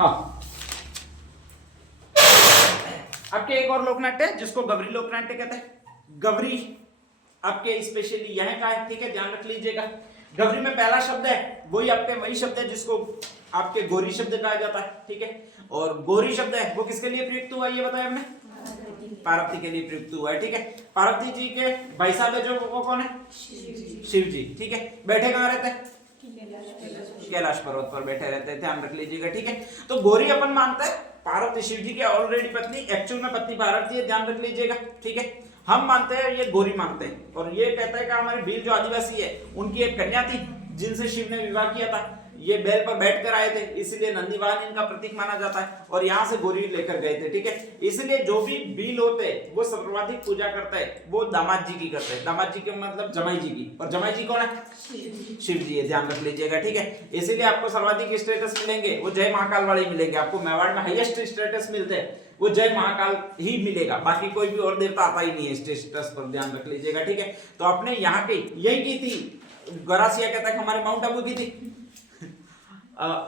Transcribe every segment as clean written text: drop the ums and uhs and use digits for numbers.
हाँ, आपके एक और लोकनाट्य है जिसको गवरी लोकनाट्य कहते हैं। गवरी आपके स्पेशली यह का है, ठीक है, ध्यान रख लीजिएगा। गवरी में पहला शब्द है वही शब्द है जिसको आपके गोरी शब्द कहा जाता है, ठीक है। और गोरी शब्द है वो किसके लिए प्रयुक्त हुआ ये बताया हमने, पार्वती के लिए प्रयुक्त हुआ है, ठीक है। पार्वती जी के भाई साहब है जो वो कौन है, शिव जी, ठीक है। बैठे कहाँ रहते हैं, कैलाश पर्वत पर बैठे रहते हैं, ध्यान रख लीजिएगा, ठीक है। तो गोरी अपन मानते हैं पार्वती शिव जी की ऑलरेडी पत्नी, एक्चुअल में पत्नी पार्वती है, ध्यान रख लीजिएगा, ठीक है। हम मानते हैं ये गोरी मानते हैं, और ये कहता है कि हमारे भील जो आदिवासी है उनकी एक कन्या थी जिनसे शिव ने विवाह किया था। ये बैल पर बैठकर आए थे, इसलिए नंदी वाहन इनका प्रतीक माना जाता है, और यहाँ से गोरी लेकर गए थे, ठीक है। इसलिए जो भी भील होते हैं वो सर्वाधिक पूजा करते हैं वो दामाद जी की करते हैं। दामाद जी के मतलब जमाई जी की, और जमाई जी कौन है, शिव जी है, ध्यान रख लीजिएगा, ठीक है। इसलिए आपको सर्वाधिक स्टेटस मिलेंगे वो जय महाकाल वाले मिलेंगे। आपको मेवाड़ में हाईएस्ट स्टेटस मिलते हैं वो जय महाकाल ही मिलेगा, बाकी कोई भी और देवता आता ही नहीं है स्टेटस पर, ध्यान रख लीजिएगा, ठीक है। तो आपने यहाँ की यही की थी, गरासिया कहता है हमारे माउंट आबू की थी।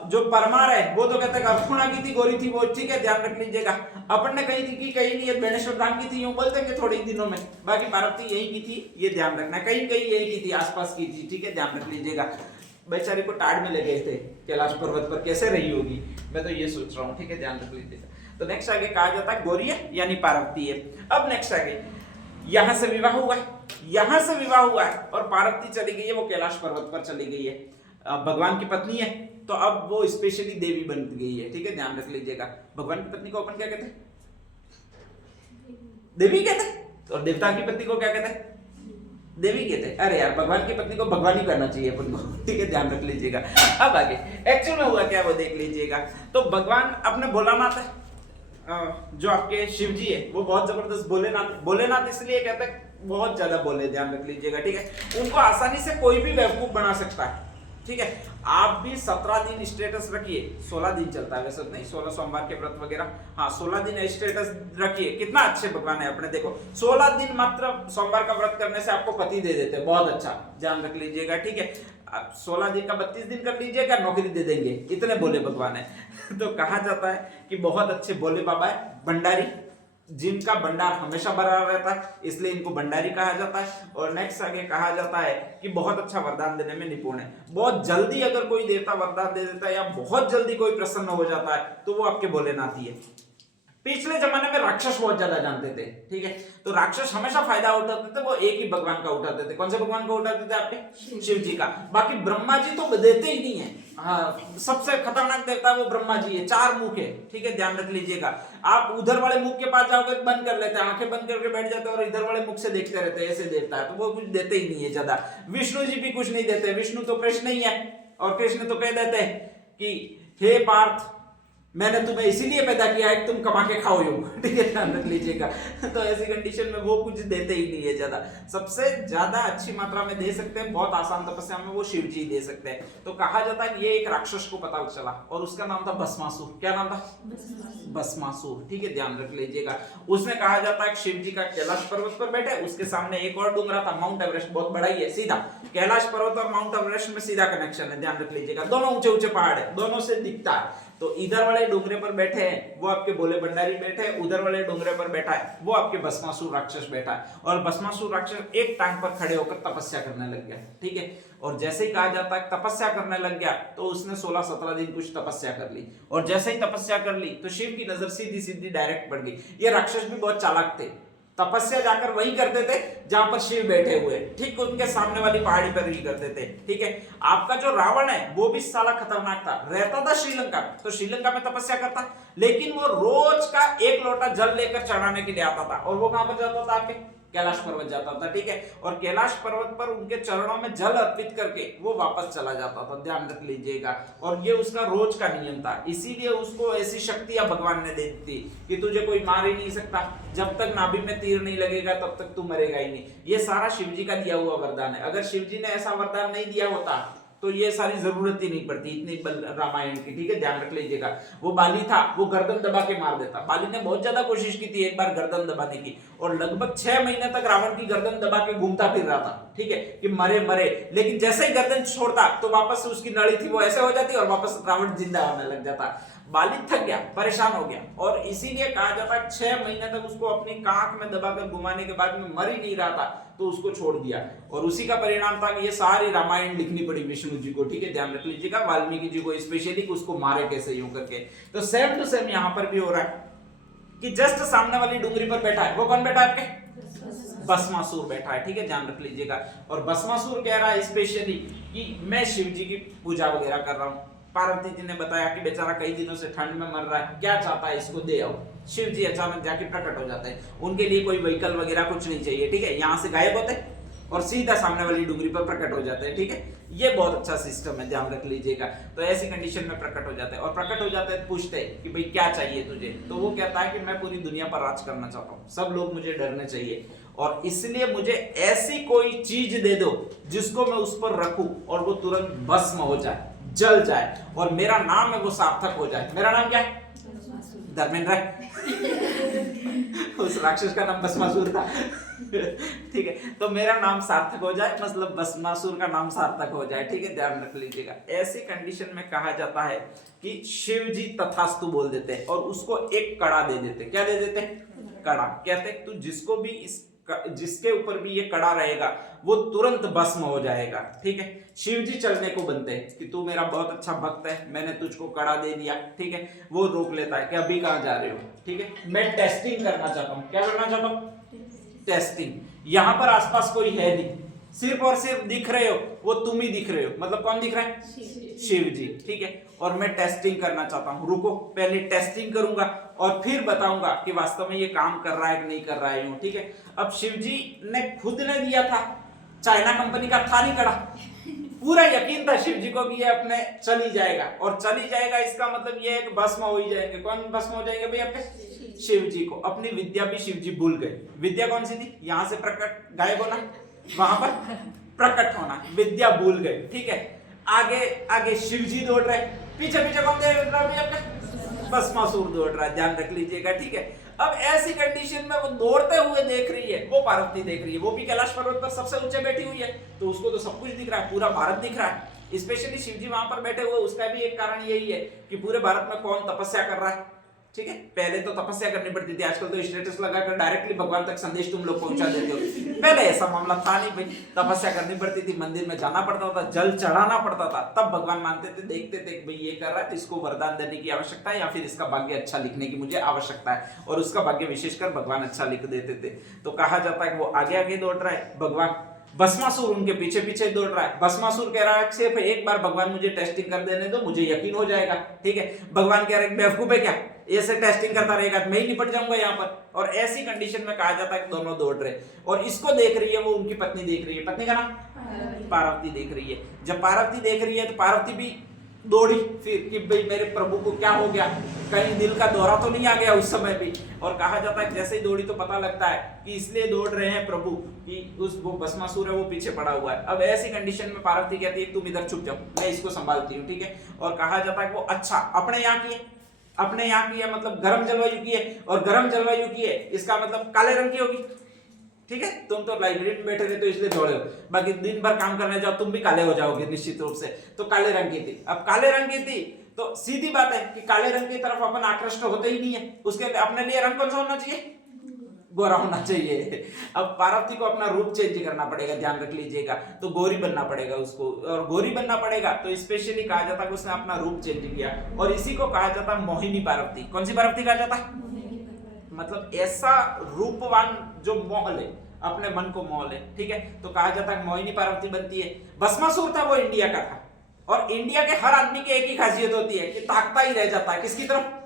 जो परमार है वो तो कहते हैं अर्थुणा की थी, गोरी थी वो, ठीक है, ध्यान रख लीजिएगा। अपन ने कही थी कि कहीं नहीं, बेणेश्वर धाम की थी, यूं बोल देंगे थोड़े ही दिनों में, बाकी पार्वती यही की थी, ये ध्यान रखना। कहीं कहीं यही की थी, आसपास की थी, ठीक है, ध्यान रख लीजिएगा। बेचारी को टाड़ में ले गए थे कैलाश पर्वत पर, कैसे रही होगी मैं तो ये सोच रहा हूँ, ठीक है, ध्यान रख लीजिएगा। तो नेक्स्ट आगे कहा जाता है गौरी है यानी पार्वती है। अब नेक्स्ट आगे यहां से विवाह हुआ है, यहां से विवाह हुआ है और पार्वती चली गई है, वो कैलाश पर्वत पर चली गई है, भगवान की पत्नी है, तो अब वो स्पेशली देवी बन गई है, ठीक है, ध्यान रख लीजिएगा। भगवान की पत्नी को अपन क्या कहते हैं, देवी कहते हैं, और देवता की पत्नी को क्या कहते हैं, देवी कहते हैं। अरे यार, भगवान की पत्नी को भगवान ही करना चाहिए अपन को, ठीक है, ध्यान रख लीजिएगा। अब आगे एक्चुअल में हुआ क्या वो देख लीजिएगा। तो भगवान अपने भोलानाथ है, जो आपके शिव जी है वो बहुत जबरदस्त भोलेनाथ इसलिए कहते हैं बहुत ज्यादा बोले, ध्यान रख लीजिएगा, ठीक है। उनको आसानी से कोई भी बेवकूफ बना सकता है, ठीक है। आप भी 17 दिन स्टेटस रखिए, 16 दिन चलता है वैसे नहीं, 16 सोमवार के व्रत वगैरह, हाँ 16 दिन स्टेटस रखिए। कितना अच्छे भगवान है अपने, देखो 16 दिन मात्र सोमवार का व्रत करने से आपको पति दे देते हैं, बहुत अच्छा, ध्यान रख लीजिएगा, ठीक है। आप 16 दिन का 32 दिन कर लीजिएगा, नौकरी दे देंगे, इतने बोले भगवान है। तो कहा जाता है कि बहुत अच्छे बोले बाबा है, भंडारी, जिनका भंडार हमेशा भरा रहता है, इसलिए इनको भंडारी कहा जाता है। और नेक्स्ट आगे कहा जाता है कि बहुत अच्छा वरदान देने में निपुण है। बहुत जल्दी अगर कोई देवता वरदान दे देता है या बहुत जल्दी कोई प्रसन्न हो जाता है तो वो आपके भोलेनाथ ही है। पिछले जमाने में राक्षस बहुत ज्यादा जानते थे, ठीक है, तो राक्षस हमेशा फायदा उठाते थे, वो एक ही भगवान का उठाते थे। कौन से भगवान का उठाते थे, आपके शिव जी का। बाकी ब्रह्मा जी तो देते ही नहीं है, हाँ, सबसे खतरनाक देवता वो ब्रह्मा जी है, 4 मुख है, ठीक है, ध्यान रख लीजिएगा। आप उधर वाले मुख के पास जाओगे तो बंद कर लेते हैं, आंखें बंद करके बैठ जाते हैं और इधर वाले मुख से देखते रहते हैं, ऐसे देवता है, तो वो कुछ देते ही नहीं है ज्यादा। विष्णु जी भी कुछ नहीं देते, विष्णु तो कृष्ण ही है, और कृष्ण तो कह देते हैं कि हे पार्थ, मैंने तुम्हें इसीलिए पैदा किया है कि तुम कमा के खाओ यूं, ठीक है, ध्यान रख लीजिएगा। तो ऐसी कंडीशन में वो कुछ देते ही नहीं है ज्यादा। सबसे ज्यादा अच्छी मात्रा में दे सकते हैं, बहुत आसान तपस्या में वो शिव जी दे सकते हैं। तो कहा जाता है कि ये एक राक्षस को पता चला और उसका नाम था भस्मासुर। क्या नाम था, भस्मासुर, ठीक है, ध्यान रख लीजिएगा। उसने कहा जाता है शिव जी का कैलाश पर्वत पर बैठे, उसके सामने एक और डूंगरा था, माउंट एवरेस्ट, बहुत बड़ा ही है, सीधा कैलाश पर्वत और माउंट एवरेस्ट में सीधा कनेक्शन है, ध्यान रख लीजिएगा। दोनों ऊंचे ऊंचे पहाड़ है, दोनों से दिखता है। तो इधर वाले डोंगरे पर बैठे हैं वो आपके भोले भंडारी बैठे हैं, उधर वाले डोंगरे पर बैठा है वो आपके भस्मासुर राक्षस बैठा है। और भस्मासुर राक्षस एक टांग पर खड़े होकर तपस्या करने लग गया, ठीक है। और जैसे ही कहा जाता है तपस्या करने लग गया तो उसने 16-17 दिन कुछ तपस्या कर ली, और जैसे ही तपस्या कर ली तो शिव की नजर सीधी सीधी डायरेक्ट पड़ गई। ये राक्षस भी बहुत चालाक थे, तपस्या जाकर वही करते थे जहां पर शिव बैठे हुए, ठीक उनके सामने वाली पहाड़ी पर ही करते थे, ठीक है। आपका जो रावण है वो भी साला खतरनाक था, रहता था श्रीलंका, तो श्रीलंका में तपस्या करता, लेकिन वो रोज का 1 लोटा जल लेकर चढ़ाने के लिए आता था, और वो कहां पर जाता था, आपके कैलाश पर्वत जाता था, ठीक है। और कैलाश पर्वत पर उनके चरणों में जल अर्पित करके वो वापस चला जाता था, ध्यान रख लीजिएगा। और ये उसका रोज का नियम था, इसीलिए उसको ऐसी शक्तियां भगवान ने दे दी कि तुझे कोई मार ही नहीं सकता, जब तक नाभि में तीर नहीं लगेगा तब तक तू मरेगा ही नहीं। ये सारा शिव जी का दिया हुआ वरदान है। अगर शिव जी ने ऐसा वरदान नहीं दिया होता तो ये सारी जरूरत ही नहीं पड़ती इतनी रामायण की, ठीक है, ध्यान रख लीजिएगा। वो बाली था, वो गर्दन दबा के मार देता। बाली ने बहुत ज्यादा कोशिश की थी एक बार गर्दन दबाने की, और लगभग 6 महीने तक रावण की गर्दन दबा के घूमता फिर रहा था, ठीक है, कि मरे मरे, लेकिन जैसे ही गर्दन छोड़ता तो वापस उसकी नली थी वो ऐसे हो जाती और वापस रावण जिंदा होने लग जाता। बाली थक गया, परेशान हो गया, और इसीलिए कहा जाता है 6 महीने तक उसको अपनी कांख में दबाकर घुमाने के बाद में मर ही नहीं रहा था, तो उसको छोड़ दिया। और उसी का परिणाम था कि ये सारी रामायण लिखनी पड़ी विष्णु जी को, ठीक है, ध्यान रख लीजिएगा, वाल्मीकि जी को स्पेशली, कि उसको मारे कैसे यूं करके। तो सेम टू सेम यहां पर भी हो रहा है कि जस्ट सामने वाली डुंगरी पर बैठा है, वो कौन बैठा है आपके? भस्मासुर बैठा है, ठीक है, ध्यान रख लीजिएगा। और भस्मासुर कह रहा है स्पेशली कि मैं शिव जी की पूजा वगैरह कर रहा हूं। पार्वती जी ने बताया कि बेचारा कई दिनों से ठंड में मर रहा है, क्या चाहता है इसको दे आओ। शिव जी अचानक जाके प्रकट हो जाते हैं, उनके लिए कोई व्हीकल वगैरह कुछ नहीं चाहिए, ठीक है, यहाँ से गायब होते और सीधा सामने वाली डुंगरी पर प्रकट हो जाते हैं, ठीक है, ये बहुत अच्छा सिस्टम है, ध्यान रख लीजिएगा। तो ऐसी कंडीशन में प्रकट हो जाते हैं, और प्रकट हो जाते हैं, पूछते हैं कि भाई क्या चाहिए तुझे, तो वो कहता है कि मैं पूरी दुनिया पर राज करना चाहता हूँ, सब लोग मुझे डरने चाहिए, और इसलिए मुझे ऐसी कोई चीज दे दो जिसको मैं उस पर रखूं और वो तुरंत भस्म हो जाए, जल जाए, और मेरा नाम है वो सार्थक हो जाए। मेरा नाम क्या है? धर्मेंद्र है। उस राक्षस का नाम भस्मासुर था। ठीक है, तो मेरा नाम सार्थक हो जाए, मतलब भस्मासुर का नाम सार्थक हो जाए, ठीक है, ध्यान रख लीजिएगा। ऐसी कंडीशन में कहा जाता है कि शिव जी तथास्तु बोल देते हैं और उसको एक कड़ा दे देते। क्या दे देते? कड़ा। कहते हैं तू जिसको भी जिसके ऊपर भी ये कड़ा रहेगा वो तुरंत भस्म हो जाएगा, ठीक है। शिव जी चलने को बनते हैं कि तू मेरा बहुत अच्छा भक्त है, मैंने तुझको कड़ा दे दिया, ठीक है। वो रोक लेता है कि अभी कहाँ जा रहे हो, ठीक है, मैं टेस्टिंग करना चाहता हूँ। क्या करना चाहता हूँ? टेस्टिंग। यहाँ पर आसपास कोई है नहीं, सिर्फ और सिर्फ दिख रहे हो वो तुम ही दिख रहे हो, मतलब कौन दिख रहा है? शिव जी, ठीक है। और मैं टेस्टिंग करना चाहता हूँ, रुको पहले टेस्टिंग करूंगा और फिर बताऊंगा कि वास्तव में ये काम कर रहा है कि नहीं कर रहा है, यूं, ठीक है। अब शिव जी ने खुद ने दिया था, चाइना कंपनी का था नहीं कड़ा, पूरा यकीन था शिव जी को कि ये अपने चल ही जाएगा, और चल ही जाएगा इसका मतलब ये एक भस्म हो ही जाएंगे। कौन भस्म हो जाएंगे भाई? आपके शिव जी को। अपनी विद्या भी शिव जी भूल गए। विद्या कौन सी थी? यहां से प्रकट गायब होना, वहां पर प्रकट होना, विद्या भूल गए, ठीक है। आगे आगे शिव जी दौड़ रहे, पीछे पीछे कौन दौड़ रहा है आपका? भस्मासुर दौड़ रहा है, ध्यान रख लीजिएगा, ठीक है। अब ऐसी कंडीशन में वो दौड़ते हुए देख रही है, वो पार्वती देख रही है, वो भी कैलाश पर्वत पर सबसे ऊंचे बैठी हुई है, तो उसको तो सब कुछ दिख रहा है, पूरा भारत दिख रहा है। स्पेशली शिव जी वहां पर बैठे हुए, उसका भी एक कारण यही है कि पूरे भारत में कौन तपस्या कर रहा है, ठीक है। पहले तो तपस्या करनी पड़ती थी, आजकल तो स्टेटस लगाकर डायरेक्टली भगवान तक संदेश तुम लोग पहुंचा देते हो। पहले ऐसा मामला था नहीं भाई, तपस्या करनी पड़ती थी, मंदिर में जाना पड़ता था, जल चढ़ाना पड़ता था, तब भगवान मानते थे, देखते थे भाई ये कर रहा है तो इसको वरदान देने की आवश्यकता है, या फिर इसका भाग्य अच्छा लिखने की मुझे आवश्यकता है, और उसका भाग्य विशेषकर भगवान अच्छा लिख देते थे। तो कहा जाता है वो आगे आगे दौड़ रहा है, भगवान भस्मासुर उनके पीछे पीछे दौड़ रहा है। भस्मासुर कह रहा है सिर्फ एक बार भगवान मुझे टेस्टिंग कर देने दो, मुझे यकीन हो जाएगा, ठीक है। भगवान कह रहे हैं बेवकूफ है क्या, ऐसे टेस्टिंग करता रहेगा मैं ही निपट जाऊंगा यहाँ पर। और ऐसी कंडीशन में कहा जाता है कि दोनों दौड़ रहे, और इसको देख रही है वो उनकी पत्नी देख रही है, पत्नी का नाम पार्वती देख रही है। जब पार्वती देख रही है तो पार्वती भी दौड़ी फिर कि भाई मेरे प्रभु को क्या हो गया, कहीं दिल का दौरा तो नहीं आ गया उस समय भी। और कहा जाता है जैसे ही दौड़ी तो पता लगता है कि इसलिए दौड़ रहे हैं प्रभु कि उस वो भस्मासुर है वो पीछे पड़ा हुआ है। अब ऐसी कंडीशन में पार्वती कहती है तुम इधर छुप जाओ, मैं इसको संभालती हूँ, ठीक है। और कहा जाता है वो अच्छा अपने यहाँ की है, अपने यहाँ की है मतलब गर्म जलवायु की है, और गर्म जलवायु की है इसका मतलब काले रंग की होगी, ठीक है। तुम तो लाइब्रेरी में बैठे रहते हो इसलिए दौड़े हो, बाकी दिन भर काम करने जाओ तुम भी काले हो जाओगे निश्चित रूप से। तो काले रंग की थी। अब काले रंग की थी तो सीधी बात है कि काले रंग की तरफ अपन आकृष्ट होते ही नहीं है, उसके अपने लिए रंग कौन सा होना चाहिए? गोरा होना चाहिए। अब पार्वती को अपना रूप चेंज करना पड़ेगा, ध्यान रख लीजिएगा, तो गोरी बनना पड़ेगा उसको, और गोरी बनना पड़ेगा तो स्पेशली कहा जाता है कि उसने अपना रूप चेंज किया, और इसी को कहा जाता है मोहिनी पार्वती। कौन सी पार्वती कहा जाता है? मतलब ऐसा रूपवान जो मोह ले, अपने मन को मोह ले, ठीक है। तो कहा जाता है मोहिनी पार्वती बनती है। भस्मासुर था वो इंडिया का था, और इंडिया के हर आदमी की एक ही खासियत होती है कि ताकता ही रह जाता है किसकी तरफ?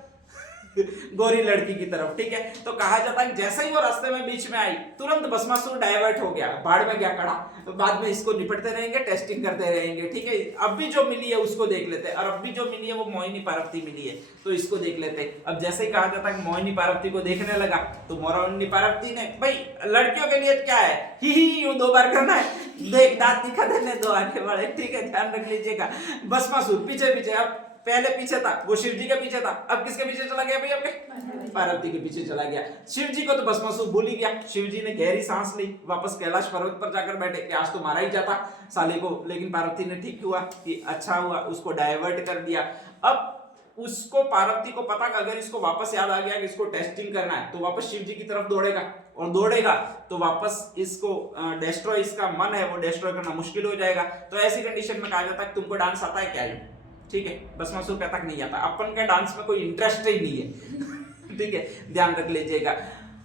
गोरी लड़की की तरफ, ठीक है। तो कहा जाता है जैसे ही वो रास्ते में बीच में आई तुरंत भस्मासुर डाइवर्ट हो गया, बाढ़ में गया कड़ा। तो बाद में इसको निपटते रहेंगे, टेस्टिंग करते रहेंगे, ठीक है। अब भी जो मिली है उसको देख लेते हैं, और अब भी जो मिली है वो मोहिनी पार्वती मिली है, तो इसको देख लेते हैं। अब जैसे ही कहा जाता है मोहिनी पार्वती को देखने लगा तो मोहिनी पार्वती ने, भाई लड़कियों के लिए क्या है, ही यूं 2 बार करना है, देख दांत दिखा देने दो आगे बढ़े, ठीक है, ध्यान रख लीजिएगा। भस्मासुर पीछे पीछे, अब पहले पीछे था, वो शिव जी के पीछे था, अब किसके पीछे चला गया भाई? आपके पार्वती के पीछे चला गया। शिव जी को तो भस्मासुर भूल ही गया। शिव जी ने गहरी सांस ली, वापस कैलाश पर्वत पर जाकर बैठे कि आज तो मारा ही जाता साले को, लेकिन पार्वती ने ठीक हुआ कि अच्छा हुआ, उसको डाइवर्ट कर दिया। अब उसको पार्वती को पता कि अगर इसको वापस याद आ गया कि इसको टेस्टिंग करना है, तो वापस शिव जी की तरफ दौड़ेगा, और दौड़ेगा तो वापस इसको डिस्ट्रॉय, इसका मन है वो डिस्ट्रॉय करना मुश्किल हो जाएगा। तो ऐसी कंडीशन में कहा जाता है तुमको डांस आता है क्या? ठीक है, भस्मासुर कहता नहीं आता, अपन का डांस में कोई इंटरेस्ट ही नहीं है। ठीक है, ध्यान रख लीजिएगा।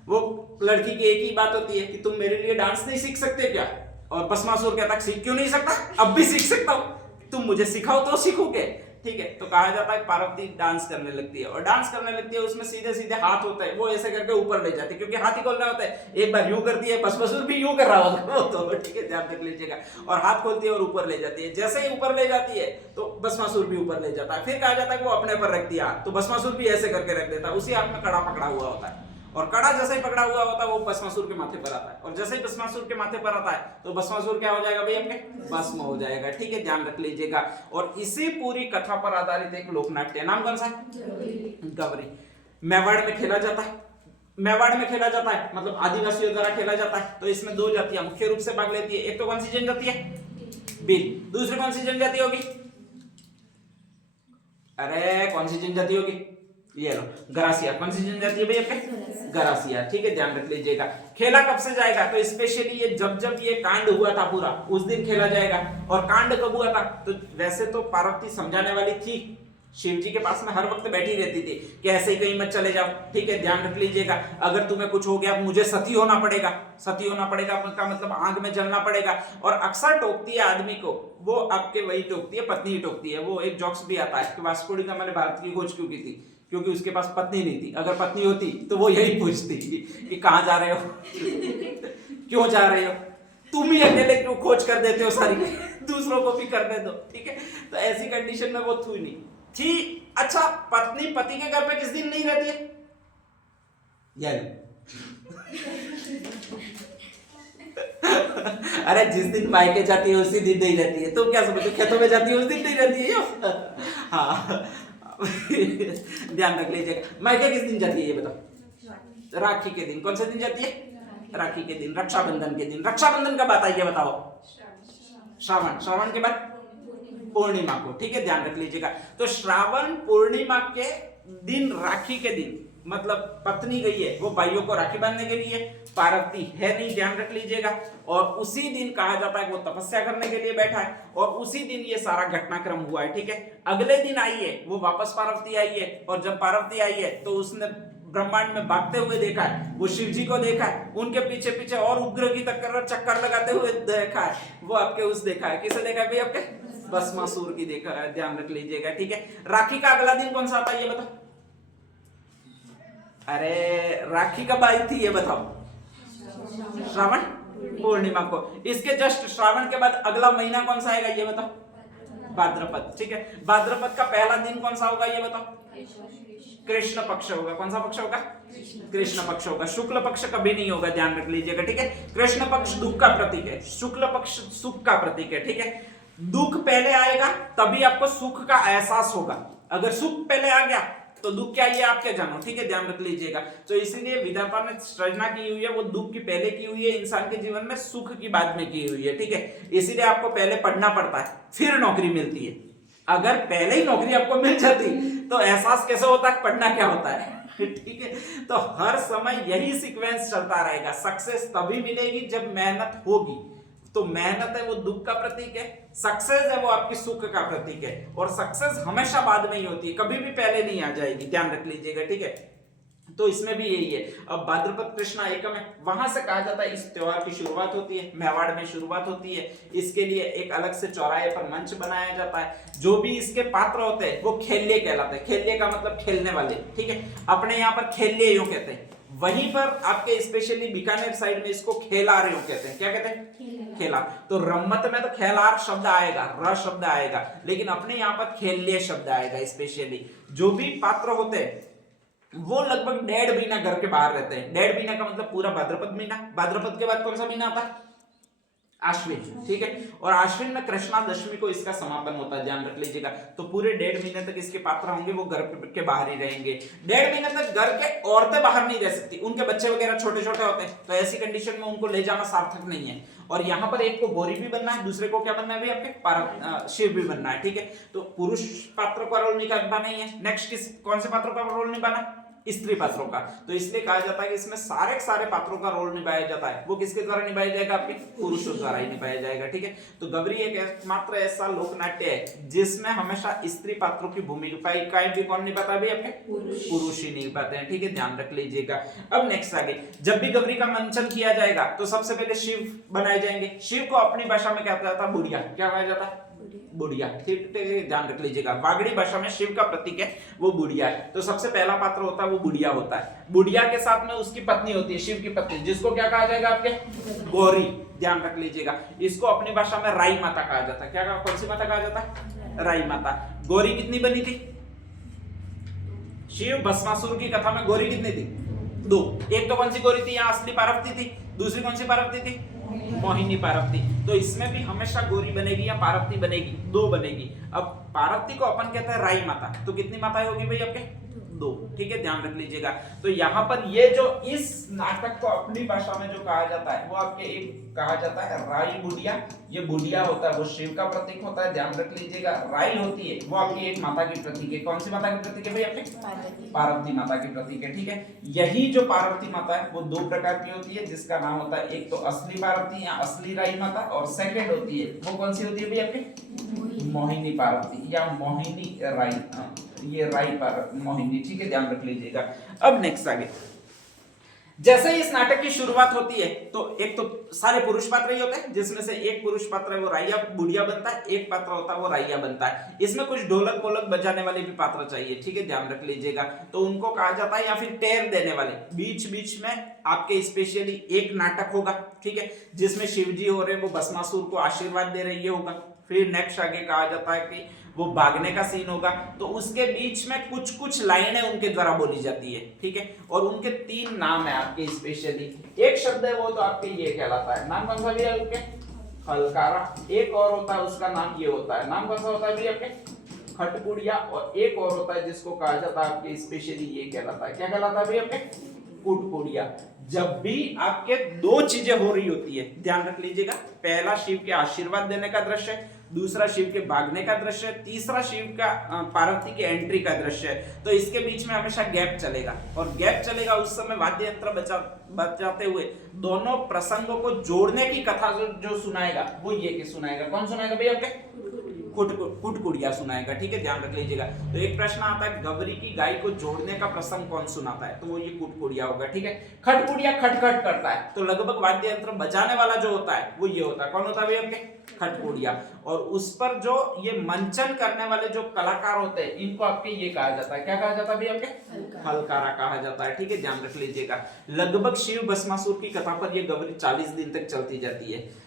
वो लड़की की एक ही बात होती है कि तुम मेरे लिए डांस नहीं सीख सकते क्या? और भस्मासुर कहता सीख क्यों नहीं सकता, अब भी सीख सकता हूं, तुम मुझे सिखाओ तो सीखोगे। ठीक है, तो कहा जाता है पार्वती डांस करने लगती है, और डांस करने लगती है, उसमें सीधे सीधे हाथ होता है, वो ऐसे करके ऊपर ले जाती है, क्योंकि हाथ ही खोलना होता है। एक बार यूं करती है, भस्मासुर भी यूं कर रहा होता है, तो ठीक है, ध्यान रख लीजिएगा। और हाथ खोलती है और ऊपर ले जाती है। जैसे ही ऊपर ले जाती है तो भस्मासुर भी ऊपर ले जाता है। फिर कहा जाता है वो अपने पर रख दिया, तो भस्मासुर भी ऐसे करके रख देता है, उसी हाथ में कड़ा पकड़ा हुआ होता है, और कड़ा जैसे ही पकड़ा हुआ होता है वो भस्मासुर के माथे पर आता है, और जैसे ही भस्मासुर के माथे पर आता है तो भस्मासुर क्या हो जाएगा भाई? अपने भस्म हो जाएगा। ठीक है, ध्यान रख लीजिएगा। और इसी पूरी कथा पर आधारित एक लोकनाट्य, नाम कौन सा है? गौरी। मेवाड़ में खेला जाता है, मेवाड़ में खेला जाता है, मतलब आदिवासियों द्वारा खेला जाता है। तो इसमें दो जातियां मुख्य रूप से भाग लेती है। एक तो कौन सी जनजाति है? भील। दूसरी कौन सी जनजाति होगी? अरे कौन सी जनजाति होगी? ये लो, गरासिया। कौन सी जनजाति है भाई? आपके गरासिया। ठीक है, ध्यान रख लीजिएगा। खेला कब से जाएगा? तो स्पेशली ये जब ये कांड हुआ था पूरा, उस दिन खेला जाएगा। और कांड कब हुआ था? तो वैसे तो पार्वती समझाने वाली थी, शिव जी के पास में हर वक्त बैठी रहती थी कि ऐसे ही कहीं मत चले जाओ। ठीक है, ध्यान रख लीजिएगा। अगर तुम्हें कुछ हो गया मुझे सती होना पड़ेगा। सती होना पड़ेगा का मतलब आग में जलना पड़ेगा। और अक्सर टोकती है आदमी को, वो आपके वही टोकती है, पत्नी ही टोकती है। वो एक जोक्स भी आता है कि वास्को डी गामा ने भारत की खोज क्यों की थी? क्योंकि उसके पास पत्नी नहीं थी। अगर पत्नी होती तो वो यही पूछती कि कहां जा रहे हो, क्यों जा रहे हो, तुम ही अकेले क्यों खोज कर देते हो सारी, दूसरों को भी करने दो। ठीक है, तो ऐसी कंडीशन में वो थी नहीं थी। अच्छा, पत्नी पति के घर पे किस दिन नहीं रहती है? अरे जिस दिन मायके जाती है उसी दिन नहीं रहती है। तो क्या समझते, खेतों में जाती है उस दिन नहीं रहती है? हाँ, ध्यान रख लीजिएगा। मायके किस दिन जाती है ये बताओ? राखी के दिन। कौन से दिन जाती है? राखी के दिन, रक्षाबंधन के दिन। रक्षाबंधन कब आता है ये बताओ? श्रावण। श्रावण के बाद पूर्णिमा को। ठीक है, ध्यान रख लीजिएगा। तो श्रावण पूर्णिमा के दिन, राखी के दिन, मतलब पत्नी गई है वो भाइयों को राखी बांधने के लिए, पार्वती है नहीं, ध्यान रख लीजिएगा। और उसी दिन कहा जाता है वो तपस्या करने के लिए बैठा है, और उसी दिन ये सारा घटनाक्रम हुआ है। ठीक है, अगले दिन आई है वो, वापस पार्वती आई है, और जब पार्वती आई है तो उसने ब्रह्मांड में भागते हुए देखा है, वो शिव जी को देखा है, उनके पीछे पीछे और उग्र की चक्कर लगाते हुए देखा है, वो आपके उस देखा है। किसे देखा है भाई? आपके भस्मासुर की देखा है, ध्यान रख लीजिएगा। ठीक है, राखी का अगला दिन कौन सा आता है ये बताओ? अरे राखी कब आई थी ये बताओ? श्रावण पूर्णिमा को। इसके जस्ट श्रावण के बाद अगला महीना कौन सा आएगा ये बताओ? भाद्रपद। ठीक है, भाद्रपद का पहला दिन कौन सा होगा ये बताओ? कृष्ण पक्ष होगा। कौन सा पक्ष होगा? कृष्ण पक्ष होगा। शुक्ल पक्ष कभी नहीं होगा, ध्यान रख लीजिएगा। ठीक है, कृष्ण पक्ष दुख का प्रतीक है, शुक्ल पक्ष सुख का प्रतीक है। ठीक है, दुख पहले आएगा तभी आपको सुख का एहसास होगा। अगर सुख पहले आ गया तो दुख क्या, ये आप क्या जानो। ठीक है, ध्यान रख लीजिएगा। तो इसीलिए विधाता ने सृजना की हुई है वो दुख की पहले की हुई है, इंसान के जीवन में सुख की बाद में की हुई है। ठीक है, इसीलिए आपको पहले पढ़ना पड़ता है फिर नौकरी मिलती है। अगर पहले ही नौकरी आपको मिल जाती तो एहसास कैसे होता है पढ़ना क्या होता है? ठीक है, तो हर समय यही सीक्वेंस चलता रहेगा। सक्सेस तभी मिलेगी जब मेहनत होगी। तो मेहनत है वो दुख का प्रतीक है, सक्सेस है वो आपकी सुख का प्रतीक है। और सक्सेस हमेशा बाद में ही होती है, कभी भी पहले नहीं आ जाएगी, ध्यान रख लीजिएगा। ठीक है, तो इसमें भी यही है। अब भाद्रपद कृष्णा एकम है, वहां से कहा जाता है इस त्योहार की शुरुआत होती है, मेवाड़ में शुरुआत होती है। इसके लिए एक अलग से चौराहे पर मंच बनाया जाता है। जो भी इसके पात्र होते हैं वो खेल्ये कहलाते हैं। खेल्ये का मतलब खेलने वाले। ठीक है, अपने यहाँ पर खेल्ये यूं कहते हैं, वहीं पर आपके स्पेशली बीकानेर साइड में इसको खेलार यूं कहते हैं। क्या कहते हैं? खेला। तो रम्मत में तो खेलार शब्द आएगा, र शब्द आएगा, लेकिन अपने यहाँ पर खेल्ये शब्द आएगा। स्पेशली जो भी पात्र होते हैं वो लगभग 1.5 महीना घर के बाहर रहते हैं। 1.5 महीना का मतलब पूरा भाद्रपद महीना। भाद्रपद के बाद कौन सा महीना आता है? आश्विन, ठीक है। और आश्विन में कृष्णा दशमी को इसका समापन होता है, ध्यान रख लीजिएगा। तो पूरे 1.5 महीने तक इसके पात्र होंगे वो घर के बाहर ही रहेंगे। 1.5 महीने तक घर के औरतें बाहर नहीं रह सकती, उनके बच्चे वगैरह छोटे छोटे होते हैं, तो ऐसी कंडीशन में उनको ले जाना सार्थक नहीं है। और यहाँ पर एक को गौरी भी बनना है, दूसरे को क्या बनना है भी आपके शिव भी बनना है, ठीक है। तो पुरुष पात्रों का रोल निभाना नहीं है। नेक्स्ट कौन से पात्रों का रोल निभाना, स्त्री पात्रों का। तो इसलिए कहा जाता है कि इसमें सारे सारे पात्रों का रोल निभाया जाता है, वो किसके द्वारा निभाया जाएगा, आपके पुरुषों द्वारा ही निभाया जाएगा, ठीक है। तो गौरी एक एकमात्र ऐसा लोक नाट्य है जिसमें हमेशा स्त्री पात्रों की भूमिका भी कौन निभाता है, आपके पुरुष ही निभाते हैं, ठीक है, ध्यान रख लीजिएगा। अब नेक्स्ट आगे, जब भी गौरी का मंचन किया जाएगा तो सबसे पहले शिव बनाए जाएंगे। शिव को अपनी भाषा में क्या कहता था, बुढ़िया, क्या कहा जाता है, बुढ़िया, ठीक है, ध्यान रख लीजिएगा। बागड़ी भाषा में शिव का प्रतीक है वो बुढ़िया है। तो सबसे पहला पात्र होता है वो बुढ़िया होता है। बुढ़िया के साथ में उसकी पत्नी होती है, शिव की पत्नी, जिसको क्या कहा जाएगा, आपके गौरी, ध्यान रख लीजिएगा। इसको अपनी भाषा में राई माता कहा जाता है। क्या कहा, कौन सी माता कहा जाता है, राई माता। गौरी कितनी बनी थी, शिव भस्मासुर की कथा में गौरी कितनी थी, 2। एक तो कौन सी गौरी थी, यहाँ असली पार्वती थी, दूसरी कौन सी पार्वती थी, मोहिनी पार्वती। तो इसमें भी हमेशा गौरी बनेगी या पार्वती बनेगी, 2 बनेगी। अब पार्वती को अपन कहते हैं राई माता, तो कितनी माताएं होगी भाई आपके, 2, ठीक है, ध्यान रख लीजिएगा। तो यहाँ पर ये जो इस नाटक को अपनी भाषा में जो कहा जाता है वो आपके एक कहा जाता है राई बुढ़िया। ये बुढ़िया होता है वो शिव का प्रतीक होता है, ध्यान रख लीजिएगा। राई होती है वो आपकी एक माता की प्रतीक है। कौन सी माता की प्रतीक है भाई, आपके पार्वती माता की प्रतीक है, ठीक है। यही जो पार्वती माता है वो 2 प्रकार की होती है, जिसका नाम होता है एक तो असली पार्वती या असली राई माता, और सेकंड होती है वो कौन सी होती है भाई, आपके मोहिनी पार्वती या मोहिनी राई, ये राई पर मोहिनी, ठीक है, ध्यान रख लीजिएगा। अब नेक्स्ट आगे, जैसे ही इस नाटक की शुरुआत होती है तो एक तो सारे पुरुष पात्र ही होते हैं, जिसमें से एक पुरुष पात्र है वो राइया बुढ़िया बनता है, एक पात्र होता है वो राइया बनता है। इसमें कुछ ढोलक वोलक बजाने वाले भी पात्र चाहिए, ठीक है, ध्यान रख लीजिएगा। तो उनको कहा जाता है या फिर टेर देने वाले। बीच बीच में आपके स्पेशली एक नाटक होगा, ठीक है, जिसमें शिवजी हो रहे हैं वो भस्मासुर को आशीर्वाद दे रही होगा। फिर नेक्स्ट आगे कहा जाता है कि वो भागने का सीन होगा, तो उसके बीच में कुछ कुछ लाइनें उनके द्वारा बोली जाती है, ठीक है। और उनके 3 नाम है आपके स्पेशली। एक शब्द है वो तो आपके ये कहलाता है, नाम कौन सा भी है उनके, हलकारा। एक और होता है उसका नाम ये होता है, नाम कौन सा होता है भी आपके, खटपुड़िया। और एक और होता है जिसको कहा जाता है आपके स्पेशली ये कहलाता है, क्या कहलाता है भी आपके, कुटकुड़िया। जब भी आपके 2 चीजें हो रही होती है, ध्यान रख लीजिएगा, पहला शिव के आशीर्वाद देने का दृश्य, दूसरा शिव के भागने का दृश्य, तीसरा शिव का पार्वती की एंट्री का दृश्य है, तो इसके बीच में हमेशा गैप चलेगा। और गैप चलेगा उस समय वाद्य यंत्र बजाते हुए दोनों प्रसंगों को जोड़ने की कथा जो सुनाएगा वो ये सुनाएगा। कौन सुनाएगा भैया, आपके कुटकुड़िया सुनाएगा, ठीक है, ध्यान रख लीजिएगा। तो एक प्रश्न आता है, गौरी की गाय को जोड़ने का प्रसंग कौन सुनाता है, तो वो ये कुटकुड़िया होगा, ठीक है। खटकुड़िया खटखट करता है, तो लगभग वाद्य यंत्र बजाने वाला जो होता है वो ये होता है, कौन होता है भैया आपके, खटकुड़िया। और उस पर जो ये मंचन करने वाले जो कलाकार होते हैं इनको आपके ये कहा जाता है, क्या कहा जाता है भैया आपके, हलकारा कहा जाता है, ठीक है, ध्यान रख लीजिएगा। लगभग शिव भस्मासुर की कथा पर ये गौरी 40 दिन तक चलती जाती है।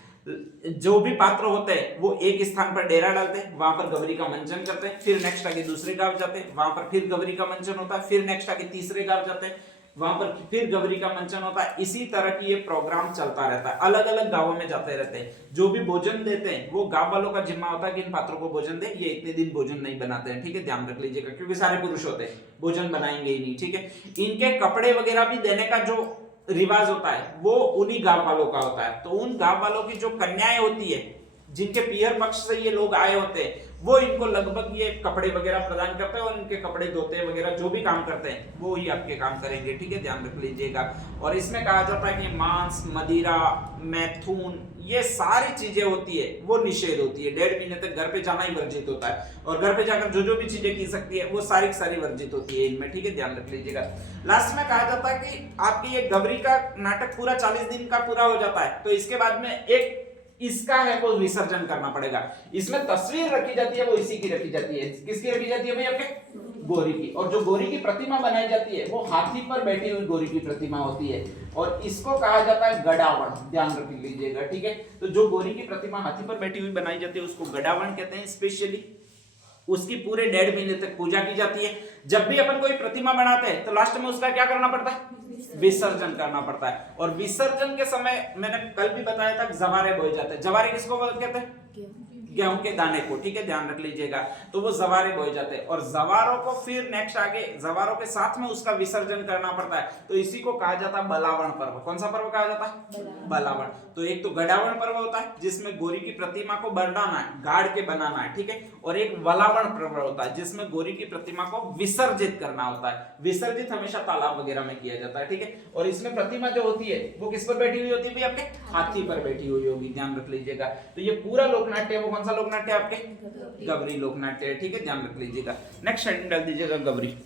जो भी पात्र होते हैं वो एक स्थान पर डेरा डालते हैं, वहां पर गौरी का मंचन करते हैं, फिर नेक्स्ट आगे दूसरे गांव जाते हैं, वहां पर फिर गौरी का मंचन होता है, फिर नेक्स्ट आगे तीसरे गांव जाते हैं, वहां पर फिर गौरी का मंचन होता है। इसी तरह की ये प्रोग्राम चलता रहता है, अलग अलग गांवों में जाते रहते हैं। जो भी भोजन देते हैं वो गांव वालों का जिम्मा होता है कि इन पात्रों को भोजन दे, ये इतने दिन भोजन नहीं बनाते हैं, ठीक है, ध्यान रख लीजिएगा, क्योंकि सारे पुरुष होते हैं, भोजन बनाएंगे ही नहीं, ठीक है। इनके कपड़े वगैरह भी देने का जो रिवाज होता है वो उन्हीं गांव वालों का होता है। तो उन गांव वालों की जो कन्याएं होती है, जिनके पियर पक्ष से ये लोग आए होते हैं, वो इनको लगभग ये कपड़े वगैरह प्रदान करते हैं और इनके कपड़े धोते वगैरह जो भी काम करते हैं वो ही आपके काम करेंगे, ठीक है, ध्यान रख लीजिएगा। और इसमें कहा जाता है कि मांस, मदिरा, मैथुन, ये सारी चीजें होती है वो निषेध होती है। 1.5 महीने तक घर पे जाना ही वर्जित होता है, और घर पे जाकर जो जो भी चीजें की सकती है वो सारी सारी वर्जित होती है इनमें, ठीक है, ध्यान रख लीजिएगा। लास्ट में कहा जाता है कि आपकी ये गौरी का नाटक पूरा 40 दिन का पूरा हो जाता है, तो इसके बाद में एक इसका है वो विसर्जन करना पड़ेगा। इसमें तस्वीर रखी जाती है वो इसी की रखी जाती है, किसकी रखी जाती है भाई आपके, गौरी की। और जो गौरी की प्रतिमा बनाई जाती है वो हाथी पर बैठी हुई गौरी की प्रतिमा होती है, और इसको कहा जाता है गडावण, ध्यान रख लीजिएगा, ठीक है। तो जो गौरी की प्रतिमा हाथी पर बैठी हुई बनाई जाती है उसको गडावण कहते हैं स्पेशली, उसकी पूरे 1.5 महीने तक पूजा की जाती है। जब भी अपन कोई प्रतिमा बनाते हैं तो लास्ट में उसका क्या करना पड़ता है, विसर्जन करना पड़ता है। और विसर्जन के समय मैंने कल भी बताया था जवारे बोए जाते हैं। जवारे किसको कहते हैं, गेहूं के दाने को, ठीक है, ध्यान रख लीजिएगा। तो वो जवारे बोए जाते हैं और जवारों को फिर नेक्स्ट आगे जवारों के साथ में उसका विसर्जन करना पड़ता है। तो इसी को कहा जाता है बलावण पर्व। कौन सा पर्व कहा जाता है, बलावण। तो एक तो गडावण पर्व होता है जिसमें गौरी की प्रतिमा को बनाना है, गाड़ के बनाना है, ठीक है। और एक वलावण पर्व होता है जिसमें गौरी की प्रतिमा को विसर्जित करना होता है। विसर्जित हमेशा तालाब वगैरह में किया जाता है, ठीक है। और इसमें प्रतिमा जो होती है वो किस पर बैठी हुई होती है भाई, आपके हाथी पर बैठी हुई होगी, ध्यान रख लीजिएगा। तो ये पूरा लोकनाट्य वो कौन सा लोकनाट्य आपके, गवरी लोकनाट्य है, ठीक है, ध्यान रख लीजिएगा। नेक्स्ट हेडिंग डाल दीजिएगा गवरी।